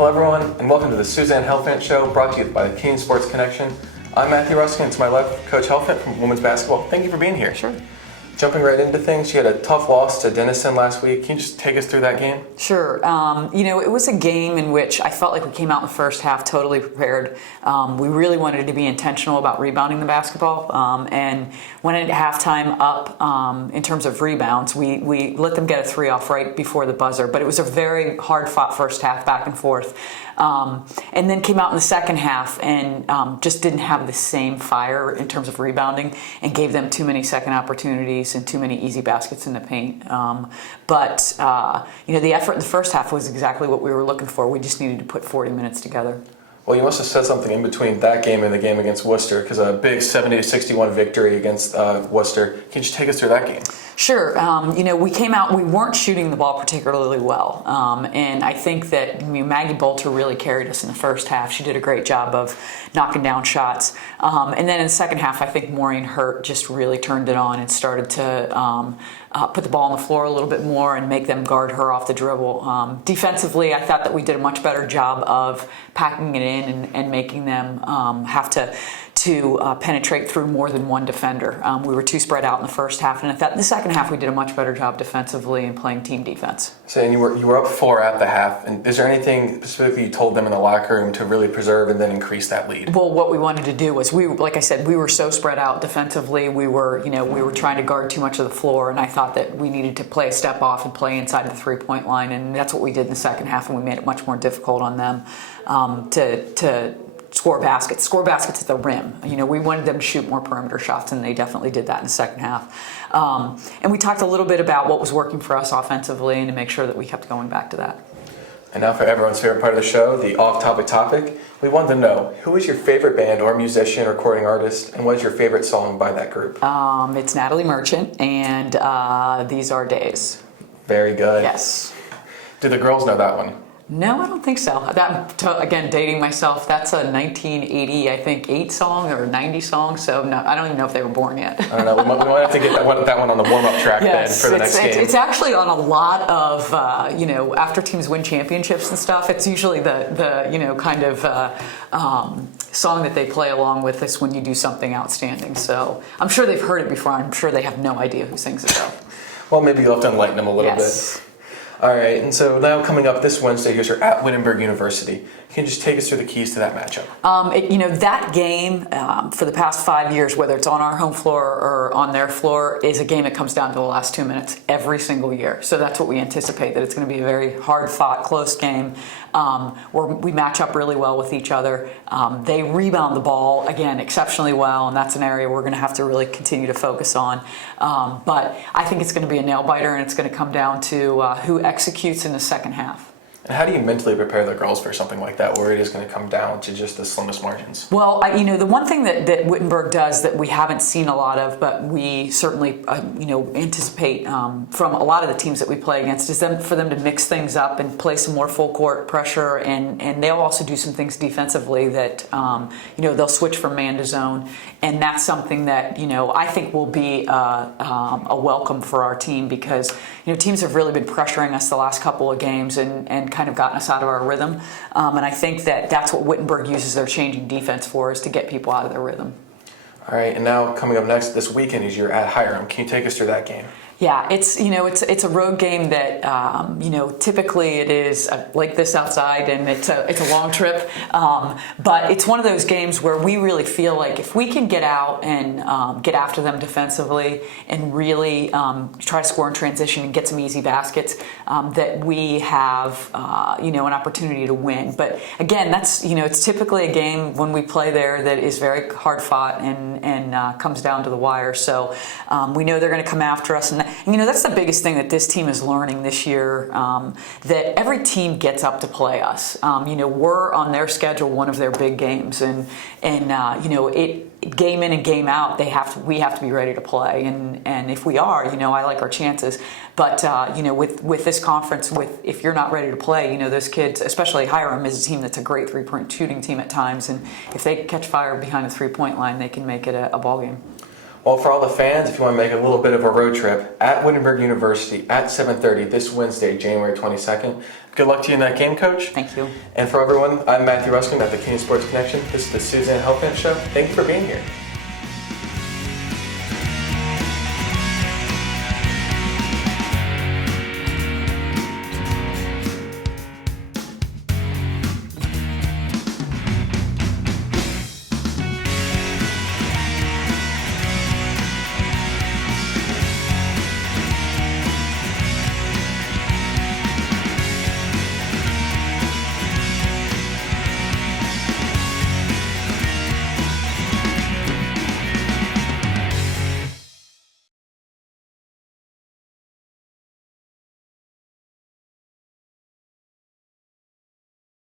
Hello everyone, and welcome to the Suzanne Helfant Show, brought to you by the Kenyon Sports Connection. I'm Matthew Ruskan, to my left, Coach Helfant from women's basketball. Thank you for being here. Sure. Jumping right into things, you had a tough loss to Denison last week. Can you just take us through that game? Sure. It was a game in which I felt like we came out in the first half totally prepared. We really wanted to be intentional about rebounding the basketball, and went into halftime up in terms of rebounds. We let them get a three off right before the buzzer, but it was a very hard-fought first half, back and forth. And then came out in the second half and just didn't have the same fire in terms of rebounding, and gave them too many second opportunities and too many easy baskets in the paint. But the effort in the first half was exactly what we were looking for. We just needed to put 40 minutes together. Well, you must have said something in between that game and the game against Worcester, because a big 70-61 victory against Worcester. Can you just take us through that game? Sure. We came out, we weren't shooting the ball particularly well. And I think that Maggie Bolter really carried us in the first half. She did a great job of knocking down shots. And then in the second half, I think Maureen Hurt just really turned it on and started to put the ball on the floor a little bit more and make them guard her off the dribble. Defensively, I thought that we did a much better job of packing it in and making them have to penetrate through more than one defender. We were too spread out in the first half, and I thought in the second half we did a much better job defensively and playing team defense. So, and you were up 4 at the half, and is there anything specifically you told them in the locker room to really preserve and then increase that lead? Well, what we wanted to do was, like I said, we were so spread out defensively. We were trying to guard too much of the floor, and I thought that we needed to play a step off and play inside the three-point line, and that's what we did in the second half, and we made it much more difficult on them to score baskets at the rim. We wanted them to shoot more perimeter shots, and they definitely did that in the second half. And we talked a little bit about what was working for us offensively, and to make sure that we kept going back to that. And now for everyone's favorite part of the show, the off-topic topic. We wanted to know, who is your favorite band or musician or recording artist, and what is your favorite song by that group? It's Natalie Merchant, and These Are Days. Very good. Yes. Do the girls know that one? No, I don't think so. Again, dating myself, that's a 1980, I think, 8 song or 90 song, so no, I don't even know if they were born yet. I don't know. We might have to get that one on the warm-up track then for the next game. It's actually on a lot of, after teams win championships and stuff, it's usually the song that they play along with this when you do something outstanding. So I'm sure they've heard it before. I'm sure they have no idea who sings it, though. Well, maybe you'll have to enlighten them a little bit. All right, and so now coming up this Wednesday, you guys are at Wittenberg University. Can you just take us through the keys to that matchup? That game, for the past 5 years, whether it's on our home floor or on their floor, is a game that comes down to the last 2 minutes every single year. So that's what we anticipate, that it's going to be a very hard-fought, close game where we match up really well with each other. They rebound the ball, again, exceptionally well, and that's an area we're going to have to really continue to focus on. But I think it's going to be a nail-biter, and it's going to come down to who executes in the second half. And how do you mentally prepare the girls for something like that, where it is going to come down to just the slimmest margins? Well, the one thing that Wittenberg does that we haven't seen a lot of, but we certainly, anticipate from a lot of the teams that we play against, is for them to mix things up and play some more full court pressure, and they'll also do some things defensively that, they'll switch from man to zone, and that's something that, I think will be a welcome for our team, because, teams have really been pressuring us the last couple of games and kind of gotten us out of our rhythm. And I think that's what Wittenberg uses their changing defense for, is to get people out of their rhythm. All right, and now coming up next this weekend is you're at Hiram. Can you take us through that game? Yeah, it's a road game that typically it is like this outside, and it's a long trip. But it's one of those games where we really feel like if we can get out and get after them defensively and really try to score in transition and get some easy baskets, that we have an opportunity to win. But again, that's it's typically a game when we play there that is very hard fought and comes down to the wire. So we know they're going to come after us, and that's the biggest thing that this team is learning this year, that every team gets up to play us. We're on their schedule one of their big games, and game in and game out, we have to be ready to play, and if we are, I like our chances. But with this conference, if you're not ready to play, those kids, especially Hiram, is a team that's a great 3-point shooting team at times, and if they catch fire behind the 3-point line, they can make it a ball game. Well, for all the fans, if you want to make a little bit of a road trip, at Wittenberg University at 7:30 this Wednesday, January 22nd. Good luck to you in that game, Coach. Thank you. And for everyone, I'm Matthew Ruskan at the Kenyon Sports Connection. This is the Suzanne Helfant Show. Thank you for being here.